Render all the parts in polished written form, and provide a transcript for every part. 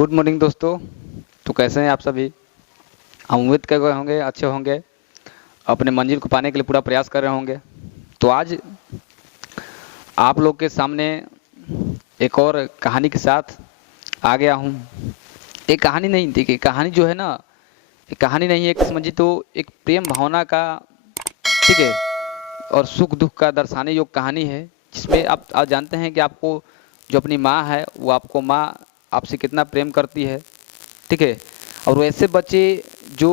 Good morning दोस्तों। तो कैसे हैं आप सभी? हम उम्मीद कर रहे होंगे अच्छे होंगे, अपने मंजिल को पाने के लिए पूरा प्रयास कर रहे होंगे। तो आज आप लोग के सामने एक और कहानी के साथ आ गया हूँ। एक कहानी नहीं, देखिए कहानी जो है ना, एक कहानी नहीं है, एक समझिए तो एक प्रेम भावना का, ठीक है, और सुख दुख का दर्शाने योग्य कहानी है। जिसमें आप जानते हैं कि आपको जो अपनी माँ है वो आपको माँ आपसे कितना प्रेम करती है, ठीक है। और वैसे बच्चे जो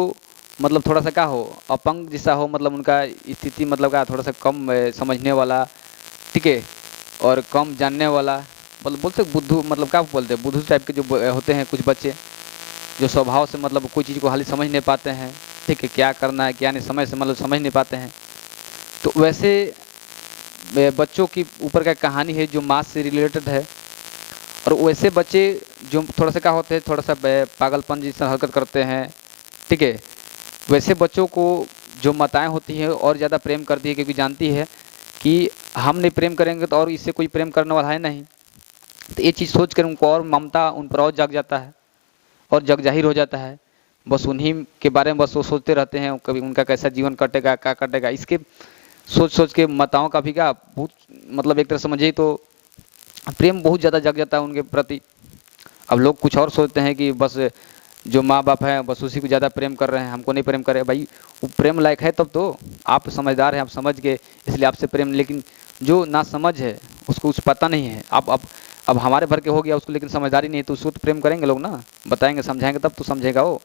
मतलब थोड़ा सा क्या हो, अपंग जैसा हो, मतलब उनका स्थिति मतलब क्या थोड़ा सा कम समझने वाला, ठीक है, और कम जानने वाला, मतलब बोलते बुद्धू, मतलब क्या बोलते हैं, बुद्धू टाइप के जो होते हैं कुछ बच्चे, जो स्वभाव से मतलब कोई चीज़ को हाली समझ नहीं पाते हैं, ठीक है, क्या करना है क्या नहीं समय से मतलब समझ नहीं पाते हैं। तो वैसे बच्चों की ऊपर का कहानी है जो माँ से रिलेटेड है। और वैसे बच्चे जो थोड़ा सा क्या होते हैं, थोड़ा सा पागलपन जैसा हरकत करते हैं, ठीक है, वैसे बच्चों को जो माताएं होती हैं और ज़्यादा प्रेम करती है, क्योंकि जानती है कि हम नहीं प्रेम करेंगे तो और इससे कोई प्रेम करने वाला है नहीं। तो ये चीज़ सोच कर उनको और ममता उन पर और जग जाता है और जग जाहिर हो जाता है। बस उन्हीं के बारे में बस वो सोचते रहते हैं, कभी उनका कैसा जीवन कटेगा क्या कटेगा, इसके सोच सोच के माताओं का भी क्या बहुत मतलब एक तरह समझिए तो प्रेम बहुत ज़्यादा जग जाता है उनके प्रति। अब लोग कुछ और सोचते हैं कि बस जो माँ बाप हैं बस उसी को ज़्यादा प्रेम कर रहे हैं, हमको नहीं प्रेम कर रहे। भाई वो प्रेम लायक है तब तो, आप समझदार हैं, आप समझ गए इसलिए आपसे प्रेम। लेकिन जो ना समझ है उसको कुछ पता नहीं है, अब हमारे भर के हो गया उसको, लेकिन समझदारी नहीं है तो उसको तो प्रेम करेंगे लोग ना, बताएंगे समझाएंगे तब तो समझेगा वो।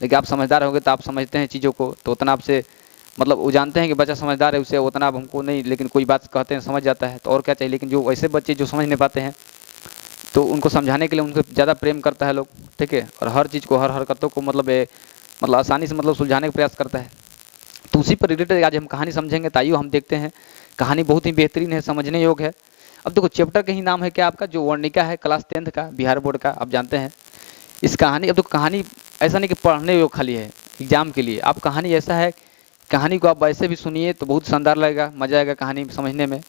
लेकिन आप समझदार होंगे तो आप समझते हैं चीज़ों को, तो उतना आपसे मतलब वो जानते हैं कि बच्चा समझदार है, उससे उतना अब हमको नहीं, लेकिन कोई बात कहते हैं समझ जाता है तो और क्या चाहिए। लेकिन जो ऐसे बच्चे जो समझ नहीं पाते हैं तो उनको समझाने के लिए उनको ज़्यादा प्रेम करता है लोग, ठीक है, और हर चीज़ को हर हरकतों को मतलब आसानी से मतलब सुलझाने का प्रयास करता है। तो उसी पर रिलेटेड आज हम कहानी समझेंगे। ताइयो हम देखते हैं, कहानी बहुत ही बेहतरीन है, समझने योग्य है। अब देखो चैप्टर का ही नाम है क्या आपका, जो वर्णिका है, क्लास 10th का बिहार बोर्ड का, आप जानते हैं इस कहानी। अब तो कहानी ऐसा नहीं कि पढ़ने योग्य खाली है एग्जाम के लिए, आप कहानी ऐसा है, कहानी को आप वैसे भी सुनिए तो बहुत शानदार लगेगा, मजा आएगा कहानी समझने में।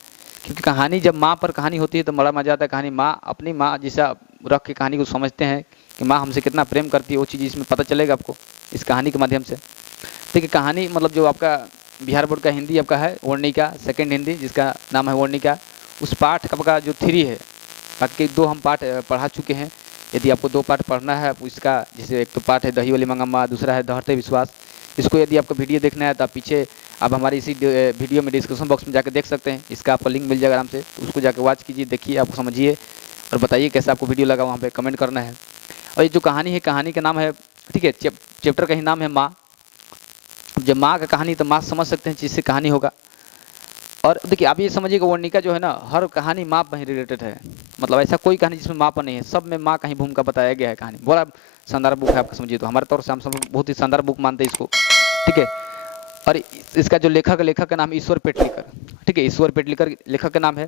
क्योंकि कहानी जब माँ पर कहानी होती है तो बड़ा मजा आता है। कहानी माँ अपनी माँ जैसा रख के कहानी को समझते हैं कि माँ हमसे कितना प्रेम करती है, वो चीज़ इसमें पता चलेगा आपको इस कहानी के माध्यम से। देखिए कहानी मतलब जो आपका बिहार बोर्ड का हिंदी आपका है वर्णिका, सेकंड हिंदी जिसका नाम है वर्णिका, उस पाठ का जो 3 है, बाकी 2 हम पाठ पढ़ा चुके हैं। यदि आपको 2 पाठ पढ़ना है इसका, जैसे एक तो पाठ है दही वाली मंगम्मा, दूसरा है धरते विश्वास, इसको यदि आपको वीडियो देखना है तो आप पीछे आप हमारी इसी वीडियो में डिस्क्रिप्शन बॉक्स में जाकर देख सकते हैं, इसका आपको लिंक मिल जाएगा आराम से, तो उसको जाकर वॉच कीजिए, देखिए, आपको समझिए और बताइए कैसा आपको वीडियो लगा, वहाँ पे कमेंट करना है। और ये जो कहानी है, कहानी का नाम है, ठीक है, चैप्टर का ही नाम है माँ। जब माँ का कहानी तो माँ समझ सकते हैं जिससे कहानी होगा। और देखिए आप ये समझिए कि वर्णिका जो है ना, हर कहानी माँ पर ही रिलेटेड है, मतलब ऐसा कोई कहानी जिसमें माँ पर नहीं है, सब में माँ का ही भूमिका बताया गया है। कहानी बड़ा शानदार बुक है, आपका समझिए तो हमारे तौर से हम सब बहुत ही शानदार बुक मानते हैं इसको, ठीक है। और इसका जो लेखक का नाम है ईश्वर पेटलीकर, ठीक है, ईश्वर पेटलीकर लेखक का नाम है।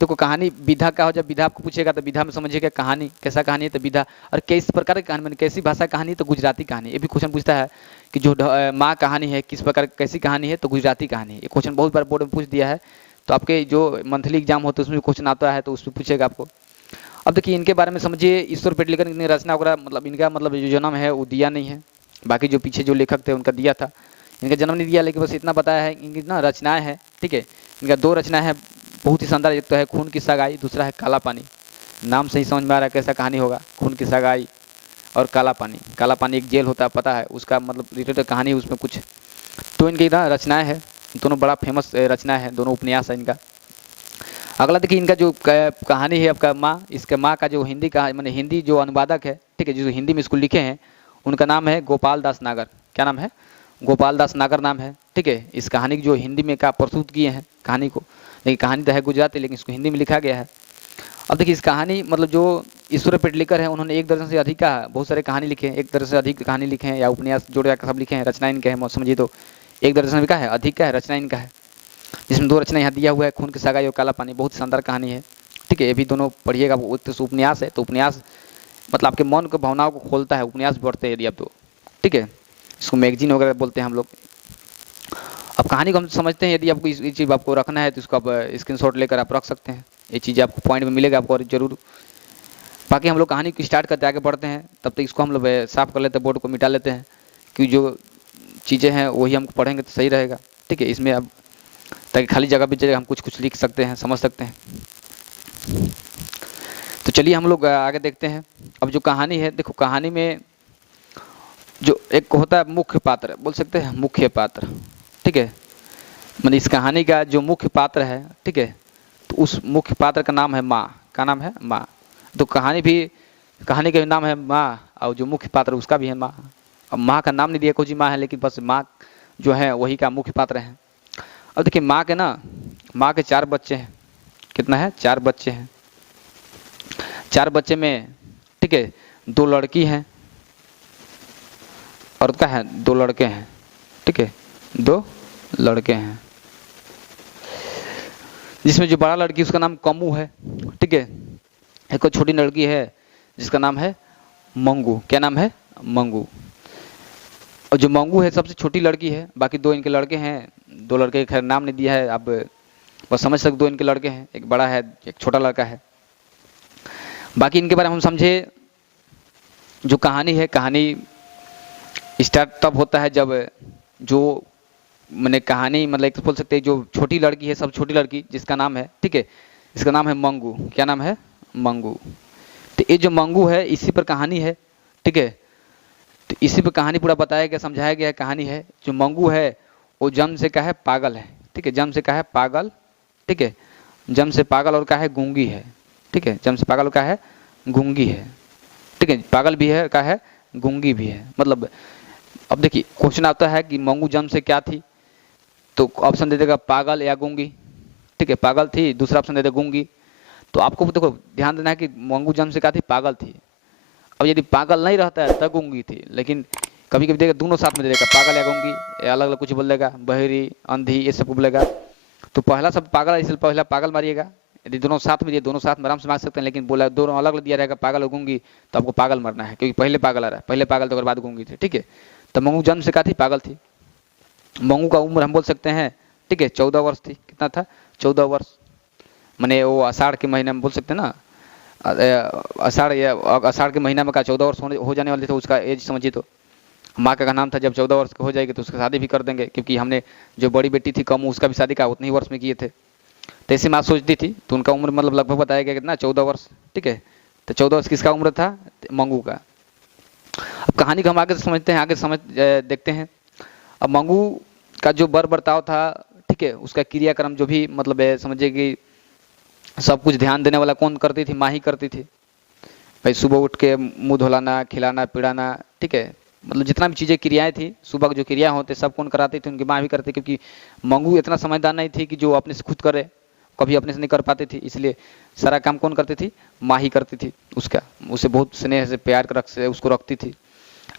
तो कहानी विधा का हो, जब विधा आपको पूछेगा तो विधा में समझिएगा कहानी कैसा कहानी है तो विधा। और किस प्रकार की कहानी, मैंने कैसी भाषा कहानी तो गुजराती कहानी, ये भी क्वेश्चन पूछता है कि जो माँ कहानी है किस प्रकार कैसी कहानी है तो गुजराती कहानी है। ये क्वेश्चन बहुत बार बोर्ड में पूछ दिया है, तो आपके जो मंथली एग्जाम होते हैं उसमें क्वेश्चन आता है तो उसमें पूछेगा आपको। अब देखिए इनके बारे में समझिए, ईश्वर पेटलीकर की रचना वगैरह मतलब इनका मतलब जो जन्म है वो दिया नहीं है, बाकी जो पीछे जो लेखक थे उनका दिया था, इनका जन्म नहीं दिया, लेकिन बस इतना बताया है इनकी ना रचनाएं हैं, ठीक है। इनका 2 रचनाएं हैं बहुत ही शानदार, एक तो है खून की सगाई, दूसरा है काला पानी। नाम से ही समझ में आ रहा है कैसा कहानी होगा, खून की सगाई और काला पानी। काला पानी एक जेल होता है पता है, उसका मतलब रिलेटेड कहानी उसमें कुछ। तो इनकी ना रचनाएं है, दोनों बड़ा फेमस रचना है, दोनों उपन्यास है इनका। अगला देखिए इनका जो कहानी है आपका माँ, इसके माँ का जो हिंदी का मैंने हिंदी जो अनुवादक है, ठीक है, जो हिंदी में इसको लिखे हैं उनका नाम है गोपाल दास नागर। क्या नाम है? गोपाल दास नागर नाम है, ठीक है। इस कहानी की जो हिंदी में का प्रस्तुत किए हैं कहानी को, लेकिन कहानी तो है गुजराती लेकिन इसको हिंदी में लिखा गया है। अब देखिए इस कहानी मतलब जो ईश्वर पेटलीकर है उन्होंने 1 दर्जन से अधिक का बहुत सारे कहानी लिखे हैं, 1 दर्जन से अधिक कहानी लिखे हैं या उपन्यास जोड़ जाकर सब लिखे हैं, रचना इनके हैं समझिए तो 1 दर्जन का है, अधिक का है, रचना इनका है, जिसमें 2 रचना यहाँ दिया हुआ है, खून की सगाई और काला पानी। बहुत शानदार कहानी है, ठीक है, ये भी दोनों पढ़िएगा। एक तो उपन्यास है, तो उपन्यास मतलब आपके मन को भावनाओं को खोलता है, उपन्यास पढ़ते हैं यदि आप तो, ठीक है, इसको मैगजीन वगैरह बोलते हैं हम लोग। अब कहानी को हम समझते हैं, यदि आपको ये चीज़ आपको रखना है तो इसको आप स्क्रीनशॉट लेकर आप रख सकते हैं, ये चीज़ आपको पॉइंट में मिलेगा आपको और जरूर। बाकी हम लोग कहानी को स्टार्ट करते आगे बढ़ते हैं, तब तक इसको हम लोग साफ कर लेते हैं, बोर्ड को मिटा लेते हैं, कि जो चीज़ें हैं वही हम पढ़ेंगे तो सही रहेगा। ठीक है, इसमें अब ताकि खाली जगह भी जगह हम कुछ कुछ लिख सकते हैं, समझ सकते हैं। तो चलिए हम लोग आगे देखते हैं। अब जो कहानी है, देखो कहानी में जो एक होता है मुख्य पात्र, बोल सकते हैं मुख्य पात्र। ठीक है, मतलब इस कहानी का जो मुख्य पात्र है, ठीक है, तो उस मुख्य पात्र का नाम है माँ। का नाम है माँ। तो कहानी का भी नाम है माँ, और जो मुख्य पात्र उसका भी है माँ। अब माँ का नाम नहीं दिया, कोई माँ है, लेकिन बस माँ जो है वही का मुख्य पात्र है। अब देखिए माँ के 4 बच्चे हैं। कितना है? 4 बच्चे हैं। 4 बच्चे में, ठीक है, 2 लड़की हैं और क्या है, 2 लड़के हैं। ठीक है, 2 लड़के हैं, जिसमें जो बड़ा लड़की उसका नाम कमू है। ठीक है, एक और छोटी लड़की है जिसका नाम है मंगू। क्या नाम है? मंगू। और जो मंगू है सबसे छोटी लड़की है, बाकी 2 इनके लड़के हैं। 2 लड़के खैर नाम नहीं दिया है, आप बस समझ सकते 2 इनके लड़के हैं, एक बड़ा है एक छोटा लड़का है। बाकी इनके बारे में हम समझे। जो कहानी है, कहानी स्टार्ट तब होता है जब जो मैंने कहानी मतलब एक तो बोल सकते हैं जो छोटी लड़की है, सब छोटी लड़की जिसका नाम है, ठीक है, इसका नाम है मंगू। क्या नाम है? मंगू। तो ये जो मंगू है इसी पर कहानी है। ठीक है, तो इसी पर कहानी पूरा बताया गया, समझाया गया है। कहानी है जो मंगू है वो जन्म से क्या है? पागल है। ठीक है, जन्म से क्या है? पागल। ठीक है, जन्म से पागल और क्या है? गूंगी है। ठीक है, जन्म से पागल और क्या है? गूंगी है। ठीक है, पागल भी है, क्या है? गूंगी भी है। मतलब अब देखिए क्वेश्चन आता है कि मंगू जन्म से क्या थी, तो ऑप्शन दे देगा पागल या गूंगी। ठीक है, पागल थी, दूसरा ऑप्शन दे देगा गूंगी। तो आपको देखो ध्यान देना है कि मंगू जन्म से क्या थी? पागल थी। अब यदि पागल नहीं रहता है तब गूंगी थी, लेकिन कभी कभी देगा दोनों साथ में दे देगा, पागल या गूंगी, अलग अलग कुछ बोल देगा, बहरी, अंधी, ये सब बोलेगा। तो पहला सब पागल है, इसलिए पहला पागल मारिएगा। यदि दोनों साथ में दिए, दोनों साथ में आराम से मार सकते हैं, लेकिन बोला दोनों अलग दिया रहेगा पागल और गूंगी, तो आपको पागल मरना है, क्योंकि पहले पागल आ रहा है, पहले पागल तो बाद गूंगी थी। ठीक है, तो मंगू जन्म से क्या थी? पागल थी। मंगू का उम्र हम बोल सकते हैं, ठीक है, 14 वर्ष थी। कितना था? 14 वर्ष। मैंने वो आषाढ़ के महीने में बोल सकते हैं ना, आषाढ़ के महीना में का 14 वर्ष हो जाने वाले थे, उसका एज समझिए। तो माँ का नाम था, जब 14 वर्ष की हो जाएगी तो उसकी शादी भी कर देंगे, क्योंकि हमने जो बड़ी बेटी थी कमू, उसका भी शादी का उतने ही वर्ष में किए थे। तो ऐसी माँ सोचती थी, तो उनका उम्र मतलब लगभग बताया गया कितना? 14 वर्ष। ठीक है, तो 14 वर्ष किसका उम्र था? मंगू का। अब कहानी को हम आगे समझते हैं, आगे समझ देखते हैं। अब मंगू का जो बर्ताव था, ठीक है, उसका क्रियाक्रम जो भी मतलब समझिए कि सब कुछ ध्यान देने वाला कौन करती थी? माँ ही करती थी। भाई सुबह उठ के मुंह धुलाना, खिलाना पिलाना, ठीक है, मतलब जितना भी चीज़ें क्रियाएं थी, सुबह की जो क्रिया होते सब कौन कराती थी? उनकी माँ भी करती, क्योंकि मंगू इतना समझदार नहीं थी कि जो अपने से खुद करे, कभी अपने से नहीं कर पाती थी, इसलिए सारा काम कौन करती थी? माँ ही करती थी उसका। उसे बहुत स्नेह से प्यार से उसको रखती थी।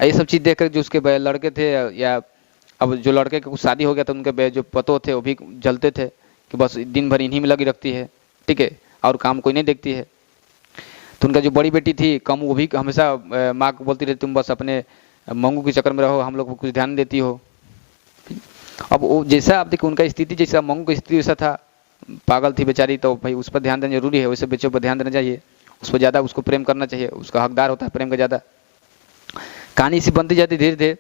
ये सब चीज़ देख कर जो उसके लड़के थे, या अब जो लड़के के कुछ शादी हो गया तो उनके जो पतो थे वो भी जलते थे कि बस दिन भर इन्हीं में लगी रखती है। ठीक है, और काम कोई नहीं देखती है। तो उनका जो बड़ी बेटी थी कमू, वो भी हमेशा माँ को बोलती रहती, तुम बस अपने मंगू के चक्कर में रहो, हम लोग को कुछ ध्यान देती हो। अब वो जैसा आप देखिए उनका स्थिति, जैसा मंगू की स्थिति वैसा था, पागल थी बेचारी, तो भाई उस पर ध्यान देना जरूरी है, वैसे बच्चों पर ध्यान देना चाहिए, उस पर ज़्यादा उसको प्रेम करना चाहिए, उसका हकदार होता है प्रेम का ज़्यादा। कहानी इसी बनती जाती धीरे धीरे।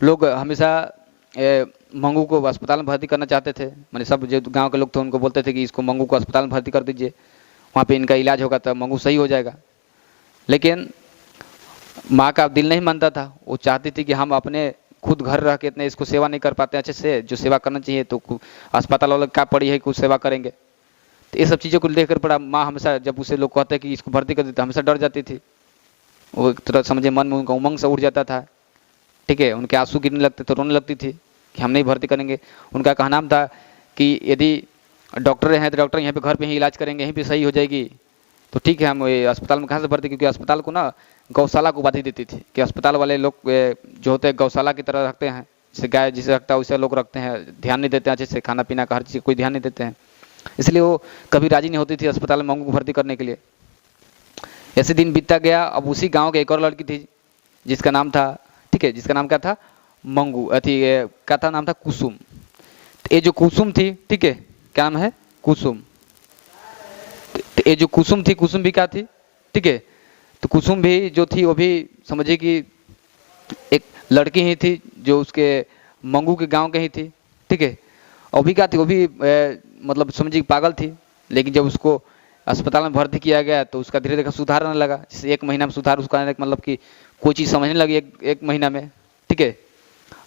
लोग हमेशा मंगू को अस्पताल में भर्ती करना चाहते थे, मैंने सब जो गांव के लोग थे उनको बोलते थे कि इसको मंगू को अस्पताल में भर्ती कर दीजिए, वहाँ पे इनका इलाज होगा तो मंगू सही हो जाएगा। लेकिन माँ का दिल नहीं मानता था, वो चाहती थी कि हम अपने खुद घर रह के इतने इसको सेवा नहीं कर पाते अच्छे से, जो सेवा करना चाहिए तो अस्पताल वाले क्या पड़ी है कुछ सेवा करेंगे। तो ये सब चीज़ों को लेकर पड़ा माँ हमेशा, जब उसे लोग कहते कि इसको भर्ती कर देते, हमेशा डर जाती थी। वो एक तरह समझे मन में उनका उमंग से उठ जाता था। ठीक है, उनके आंसू गिरने लगते तो रोने लगती थी कि हम नहीं भर्ती करेंगे। उनका कहना था कि यदि डॉक्टर हैं तो डॉक्टर यहाँ पे घर पे ही इलाज करेंगे, यहीं पे सही हो जाएगी, तो ठीक है हम अस्पताल में कहाँ से भर्ती, क्योंकि अस्पताल को ना गौशाला को उपाधि देती थी कि अस्पताल वाले लोग जो होते हैं गौशाला की तरह रखते हैं, जैसे गाय जिसे रखता है वैसे लोग रखते हैं, ध्यान नहीं देते हैं अच्छे से, खाना पीना का हर चीज़ कोई ध्यान नहीं देते हैं, इसलिए वो कभी राजी नहीं होती थी अस्पताल में मंगू को भर्ती करने के लिए। ऐसे दिन बीतता गया। अब उसी गाँव के एक और लड़की थी जिसका नाम था, ठीक है, जिसका नाम क्या था? मंगू, अथी क्या था नाम था? कुसुम। ये जो कुसुम थी, ठीक है, क्या नाम है? कुसुम। ये जो कुसुम थी, कुसुम भी क्या थी? ठीक है, तो कुसुम भी जो थी वो भी समझिए कि एक लड़की ही थी जो उसके मंगू के गांव के ही थी, ठीक है। और भी क्या थी, वो भी मतलब समझिए पागल थी। लेकिन जब उसको अस्पताल में भर्ती किया गया तो उसका धीरे धीरे सुधार आने लगा। जैसे 1 महीना में सुधार उसका आने, मतलब कि कोई चीज़ समझने लगी एक महीना में, ठीक है।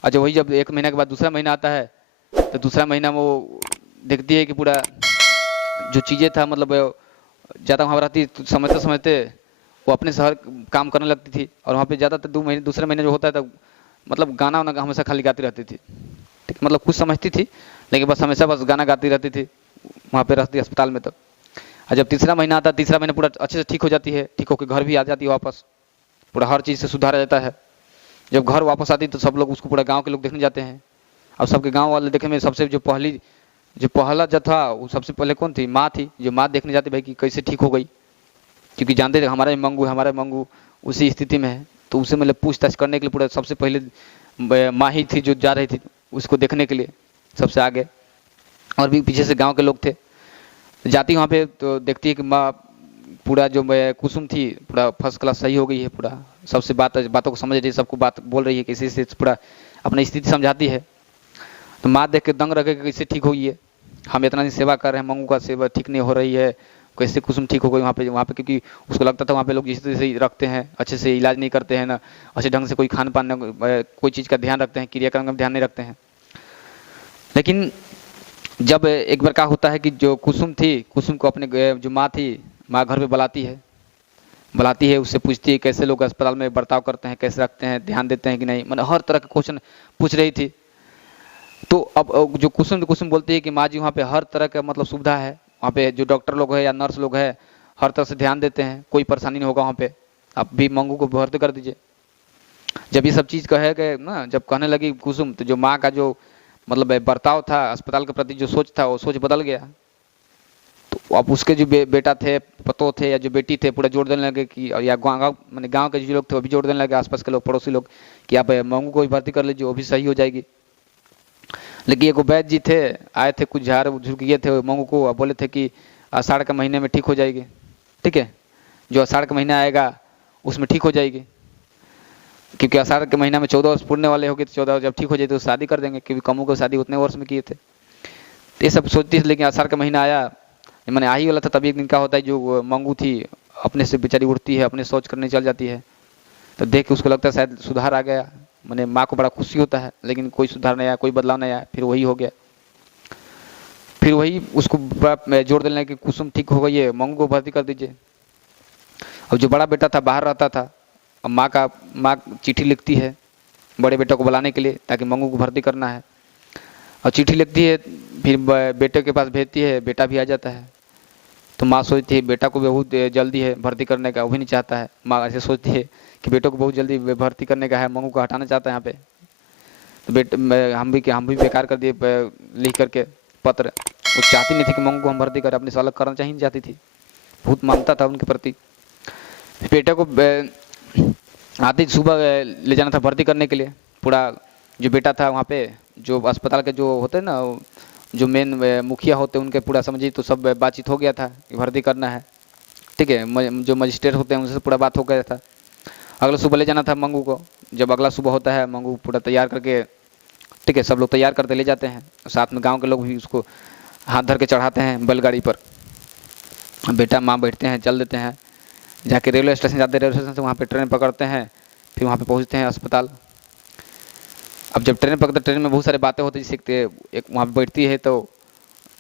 और जब वही जब 1 महीना के बाद दूसरा महीना आता है तो दूसरा महीना में वो देखती है कि पूरा जो चीज़ें था, मतलब ज़्यादा वहाँ रहती तो समझते समझते वो अपने शहर काम करने लगती थी। और वहाँ पे ज़्यादातर दूसरे महीने जो होता है तब मतलब गाना वाना हमेशा खाली गाती रहती थी, ठीक, मतलब कुछ समझती थी लेकिन बस हमेशा बस गाना गाती रहती थी वहाँ पे रहती अस्पताल में। तब और जब तीसरा महीना आता है, तीसरा महीना पूरा अच्छे से ठीक हो जाती है, ठीक होकर घर भी आ जाती है वापस, पूरा हर चीज़ से सुधार आ जाता है। जब घर वापस आती तो सब लोग उसको, पूरा गांव के लोग देखने जाते हैं। अब सबके गांव वाले देखने में सबसे जो पहला जो था वो सबसे पहले कौन थी? माँ थी। जो माँ देखने जाती भाई कि कैसे ठीक हो गई, क्योंकि जानते थे हमारा मंगू उसी स्थिति में है। तो उसे मतलब पूछताछ करने के लिए पूरा सबसे पहले माँ ही थी जो जा रही थी उसको देखने के लिए सबसे आगे। और भी पीछे से गांव के लोग थे। जाती वहाँ पे तो देखती है कि माँ पूरा जो कुसुम थी पूरा फर्स्ट क्लास सही हो गई है, पूरा सबसे बातों को समझ रही है, सबको बात बोल रही है, किसी से पूरा अपनी स्थिति समझाती है। तो माँ देख के दंग रह गई, कैसे ठीक हुई है, हम इतना दिन सेवा कर रहे हैं, मंगू का सेवा ठीक नहीं हो रही है, कैसे कुसुम ठीक हो गई वहाँ पे क्योंकि उसको लगता था वहाँ पे लोग जिस तरह से रखते हैं अच्छे से इलाज नहीं करते हैं ना, अच्छे ढंग से कोई खान पान कोई चीज़ का ध्यान रखते हैं, क्रियाक्रम का ध्यान नहीं रखते हैं। लेकिन जब एक बार क्या होता है कि जो कुसुम थी, कुसुम को अपने जो माँ थी, माँ घर पे बुलाती है, उससे पूछती है कैसे लोग अस्पताल में बर्ताव करते हैं, कैसे रखते हैं, ध्यान देते हैं कि नहीं, मतलब हर तरह के क्वेश्चन पूछ रही थी। तो अब जो कुसुम बोलती है कि माँ जी वहाँ पे हर तरह का मतलब सुविधा है, वहाँ पे जो डॉक्टर लोग है या नर्स लोग है हर तरह से ध्यान देते हैं, कोई परेशानी नहीं होगा वहाँ पे, आप भी मंगू को भर्ती कर दीजिए। जब ये सब चीज़ कहे गए ना, जब कहने लगी कुसुम, तो जो माँ का जो मतलब बर्ताव था अस्पताल के प्रति, जो सोच था वो सोच बदल गया। तो अब उसके जो बेटा थे, पतो थे या जो बेटी थे, पूरा जोड़ देने लगे कि, और या गाँव के जो लोग थे वो भी जोड़ देने लगे, आसपास के लोग, पड़ोसी लोग, कि आप मंगू को भी भर्ती कर लीजिए, वो भी सही हो जाएगी। लेकिन एक वैद्य जी थे, आए थे, कुछ झाड़ झुकिए थे मंगू को, और बोले थे कि आषाढ़ के महीने में ठीक हो जाएगी, ठीक है, जो आषाढ़ का महीना आएगा उसमें ठीक हो जाएगी, क्योंकि आषाढ़ के महीना में 14 वर्ष पूर्णने वाले होगी, तो 14 जब ठीक हो जाए तो शादी कर देंगे, क्योंकि कमू को शादी उतने वर्ष में किए थे। ये सब सोचती थी। लेकिन आषाढ़ का महीना आया, मैंने आ ही वाला था, तभी एक दिन क्या होता है, जो मंगू थी अपने से बेचारी उठती है, अपने सोच करने चल जाती है। तो देख के उसको लगता है शायद सुधार आ गया, मैंने माँ को बड़ा खुशी होता है, लेकिन कोई सुधार नहीं आया, कोई बदलाव नहीं आया। फिर वही हो गया, फिर वही उसको जोड़ देने कि कुसुम ठीक हो गई है, मंगू को भर्ती कर दीजिए। अब जो बड़ा बेटा था बाहर रहता था, अब माँ चिट्ठी लिखती है बड़े बेटे को बुलाने के लिए, ताकि मंगू को भर्ती करना है। और चिट्ठी लिखती है, फिर बेटे के पास भेजती है, बेटा भी आ जाता है। तो माँ सोचती है बेटा को बहुत जल्दी है भर्ती करने का, वो भी नहीं चाहता है। माँ ऐसे सोचती है कि बेटों को बहुत जल्दी भर्ती करने का है, मंगू को हटाना चाहता है यहाँ पे। तो हम भी बेकार कर दिए लिख करके पत्र। वो चाहती नहीं थी कि मंगू को हम भर्ती करें, अपने से अलग करना चाहिए नहीं चाहती थी, बहुत ममता था उनके प्रति। बेटे को आते सुबह ले जाना था भर्ती करने के लिए। पूरा जो बेटा था वहाँ पे, जो अस्पताल के जो होते हैं ना, जो मेन मुखिया होते हैं, उनके पूरा समझिए तो सब बातचीत हो गया था कि भर्ती करना है, ठीक है। जो मजिस्ट्रेट होते हैं उनसे पूरा बात हो गया था। अगला सुबह ले जाना था मंगू को। जब अगला सुबह होता है, मंगू पूरा तैयार करके, ठीक है, सब लोग तैयार करते ले जाते हैं, साथ में गाँव के लोग भी उसको हाथ धर के चढ़ाते हैं बैलगाड़ी पर। बेटा माँ बैठते हैं, चल देते हैं, जाके रेलवे स्टेशन जाते हैं, रेलवे स्टेशन से वहाँ पे ट्रेन पकड़ते हैं, फिर वहाँ पे पहुँचते हैं अस्पताल। अब जब ट्रेन पकड़ते, ट्रेन में बहुत सारी बातें होती हैं, एक वहाँ पे बैठती है तो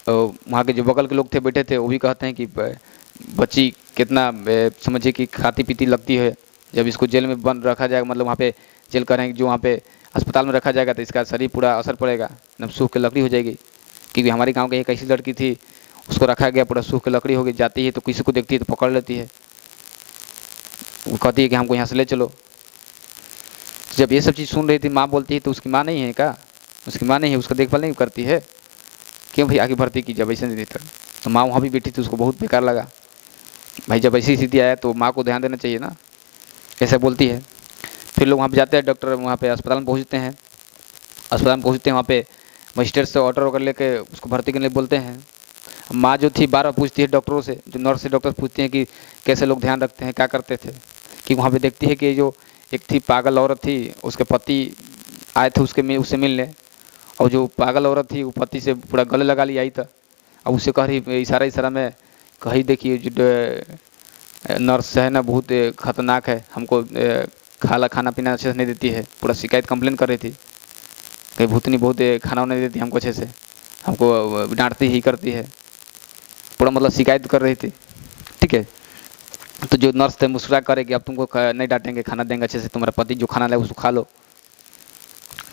वहाँ के जो बगल के लोग थे बैठे थे, वो भी कहते हैं कि बच्ची कितना समझिए कि खाती पीती लगती है, जब इसको जेल में बंद रखा जाएगा, मतलब वहाँ पे जेल करेंगे, जो वहाँ पे अस्पताल में रखा जाएगा, तो इसका शरीर पूरा असर पड़ेगा, एकदम सूख के लकड़ी हो जाएगी। क्योंकि हमारे गाँव की एक ऐसी लड़की थी, उसको रखा गया, पूरा सूख के लकड़ी हो गई, जाती है तो किसी को देखती है तो पकड़ लेती है, वो कहती है कि हमको यहाँ से ले चलो। जब ये सब चीज़ सुन रही थी, माँ बोलती है तो उसकी माँ नहीं है क्या? उसकी माँ नहीं है, उसका देखभाल नहीं करती है, क्यों भाई आगे भर्ती की जब ऐसे नहीं देता। तो माँ वहाँ भी बैठी थी, उसको बहुत बेकार लगा, भाई जब ऐसी स्थिति आया तो माँ को ध्यान देना चाहिए ना, कैसे बोलती है। फिर लोग वहाँ पे जाते हैं, डॉक्टर वहाँ पे अस्पताल में पहुँचते हैं, वहाँ पे मजिस्ट्रेट से ऑर्डर वगैरह लेके उसको भर्ती करने बोलते हैं। माँ जो थी बार बार पूछती है डॉक्टरों से, जो नर्स से डॉक्टर पूछती हैं कि कैसे लोग ध्यान रखते हैं, क्या करते थे। कि वहाँ पे देखती है कि जो एक थी पागल औरत थी, उसके पति आए थे उससे मिलने, और जो पागल औरत थी वो पति से पूरा गले लगा लिया आई था। अब उससे कह रही इशारा इशारा में, कही देखिए जो नर्स है ना बहुत खतरनाक है, हमको खाना पीना अच्छे से नहीं देती है, पूरा शिकायत कंप्लेन कर रही थी। कहीं भूतनी बहुत खाना नहीं देती हमको अच्छे से, हमको डांटती ही करती है, पूरा मतलब शिकायत कर रही थी। ठीक है, तो जो नर्स थे मुस्कुरा करे कि अब तुमको नहीं डांटेंगे, खाना देंगे अच्छे से, तुम्हारा पति जो खाना लाए उसको खा लो।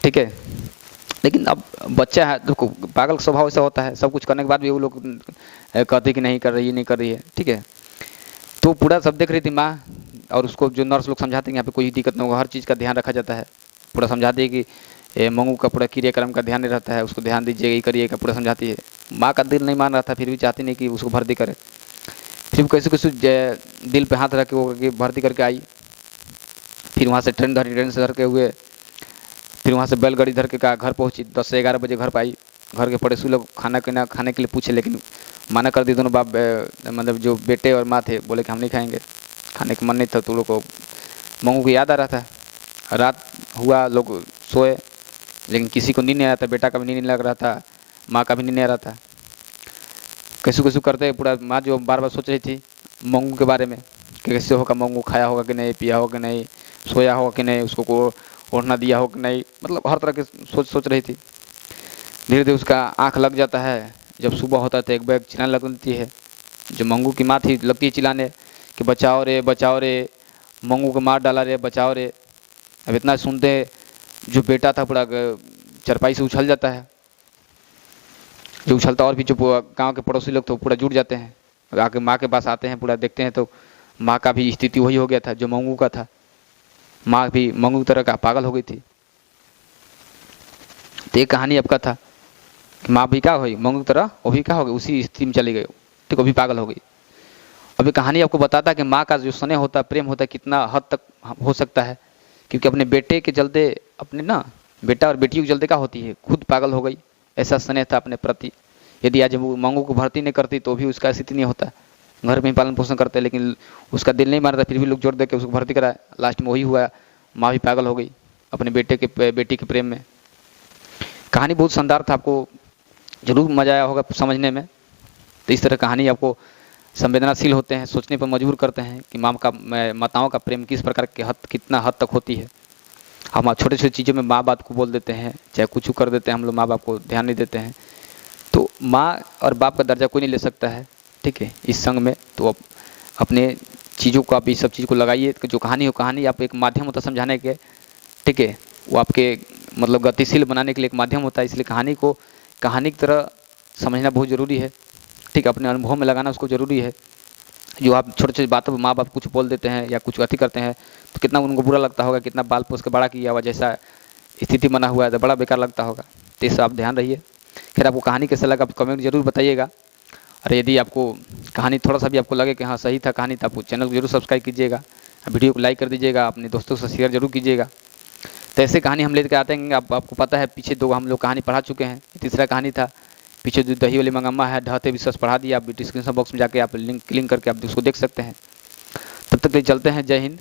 ठीक है, लेकिन अब बच्चा है, देखो पागल स्वभाव ऐसा होता है, सब कुछ करने के बाद भी वो लोग कहते कि नहीं कर रही है, नहीं कर रही है। ठीक है, तो पूरा सब देख रही थी माँ, और उसको जो नर्स लोग समझाते हैं यहाँ पे कोई दिक्कत नहीं होगा, हर चीज़ का ध्यान रखा जाता है, पूरा समझाती है कि मंगू का पूरा क्रियाक्रम का ध्यान नहीं रहता है, उसको ध्यान दीजिएगा, ये करिएगा, पूरा समझाती है। माँ का दिल नहीं मान रहा था, फिर भी चाहती नहीं कि उसको भर्ती करे, फिर कैसे कैसे दिल पे हाथ रख के वो भर्ती करके आई। फिर वहाँ से ट्रेन से धर के हुए, फिर वहाँ से बैलगाड़ी धर के घर पहुँची, 10 से 11 बजे घर पर आई। घर के पड़ोसी लोग खाने के लिए पूछे, लेकिन मना कर दी दोनों बाप, मतलब जो बेटे और माँ थे, बोले कि हम नहीं खाएंगे, खाने का मन नहीं था। तो लोग को मंगू की याद आ रहा था, रात हुआ, लोग सोए, लेकिन किसी को नींद नहीं आ रहा था, बेटा का भी नींद नहीं लग रहा था, माँ का भी नींद नहीं आ रहा था। कैसे कैसे करते पूरा माँ जो बार बार सोच रही थी मंगू के बारे में कि कैसे होगा, मंगू खाया होगा कि नहीं, पिया होगा कि नहीं, सोया होगा कि नहीं, उसको को ओढ़ना दिया हो कि नहीं, मतलब हर तरह की सोच रही थी। धीरे धीरे उसका आँख लग जाता है। जब सुबह होता है तो एक बैग चिल्लाने लगती है, जो मंगू की माँ थी लगती है चिल्लाने कि बचाओ रे, मंगू को मार डाला रे, बचाओ रे। अब इतना सुनते जो बेटा था पूरा चरपाई से उछल जाता है, जो उछलता, और भी जो गांव के पड़ोसी लोग तो पूरा जुट जाते हैं, आके माँ के पास आते हैं, पूरा देखते हैं तो माँ का भी स्थिति वही हो गया था जो मंगू का था। माँ भी मंगू की तरह का पागल हो गई थी। तो ये कहानी आपका था कि माँ भी क्या हुई, मंगू की तरह वो भी क्या हो गई, उसी स्थिति में चली गई, ठीक, वो भी पागल हो गई। अभी कहानी आपको बताता है कि माँ का जो स्नेह होता है, प्रेम होता है, कितना हद तक हो सकता है। क्योंकि अपने बेटे के चलते, अपने ना बेटा और बेटी के चलते क्या होती है, खुद पागल हो गई, ऐसा स्नेह था अपने प्रति। यदि आज वो मंगू को भर्ती नहीं करती तो भी उसका स्थिति नहीं होता, घर में ही पालन पोषण करते, लेकिन उसका दिल नहीं मारता, फिर भी लोग जोर दे के उसको भर्ती कराया, लास्ट में वही हुआ, माँ भी पागल हो गई अपने बेटी के प्रेम में। कहानी बहुत शानदार था, आपको जरूर मजा आया होगा समझने में। तो इस तरह कहानी आपको संवेदनाशील होते हैं, सोचने पर मजबूर करते हैं कि माताओं का प्रेम किस प्रकार के कितना हद तक होती है। हम छोटे छोटे चीज़ों में माँ बाप को बोल देते हैं, चाहे कुछ कर देते हैं, हम लोग माँ बाप को ध्यान नहीं देते हैं। तो माँ और बाप का दर्जा कोई नहीं ले सकता है, ठीक है, इस संग में। तो अपने चीज़ों को, आप इस सब चीज़ को लगाइए। जो कहानी हो, कहानी आप एक माध्यम होता है समझाने के, ठीक है, वो आपके मतलब गतिशील बनाने के लिए एक माध्यम होता है, इसलिए कहानी को कहानी की तरह समझना बहुत ज़रूरी है, ठीक है, अपने अनुभव में लगाना उसको ज़रूरी है। जो आप छोटे छोटे बातों पर माँ बाप कुछ बोल देते हैं या कुछ अति करते हैं तो कितना उनको बुरा लगता होगा, कितना बाल पोस के बड़ा किया हुआ जैसा स्थिति बना हुआ है तो बड़ा बेकार लगता होगा। तो इससे आप ध्यान रहिए। फिर आपको कहानी कैसा लगा आप कमेंट जरूर बताइएगा। और यदि आपको कहानी थोड़ा सा भी आपको लगे कि हाँ सही था कहानी, तो आपको चैनल को जरूर सब्सक्राइब कीजिएगा, वीडियो को लाइक कर दीजिएगा, अपने दोस्तों से शेयर जरूर कीजिएगा। तो ऐसे कहानी हम लेकर आते हैं। आपको पता है पीछे 2 हम लोग कहानी पढ़ा चुके हैं, तीसरा कहानी था पीछे जो दही वाली मंगम्मा है, ढहते विश्वास पढ़ा दिया, आप डिस्क्रिप्शन बॉक्स में जाके आप लिंक करके आप उसको देख सकते हैं। तब तक के लिए चलते हैं, जय हिंद।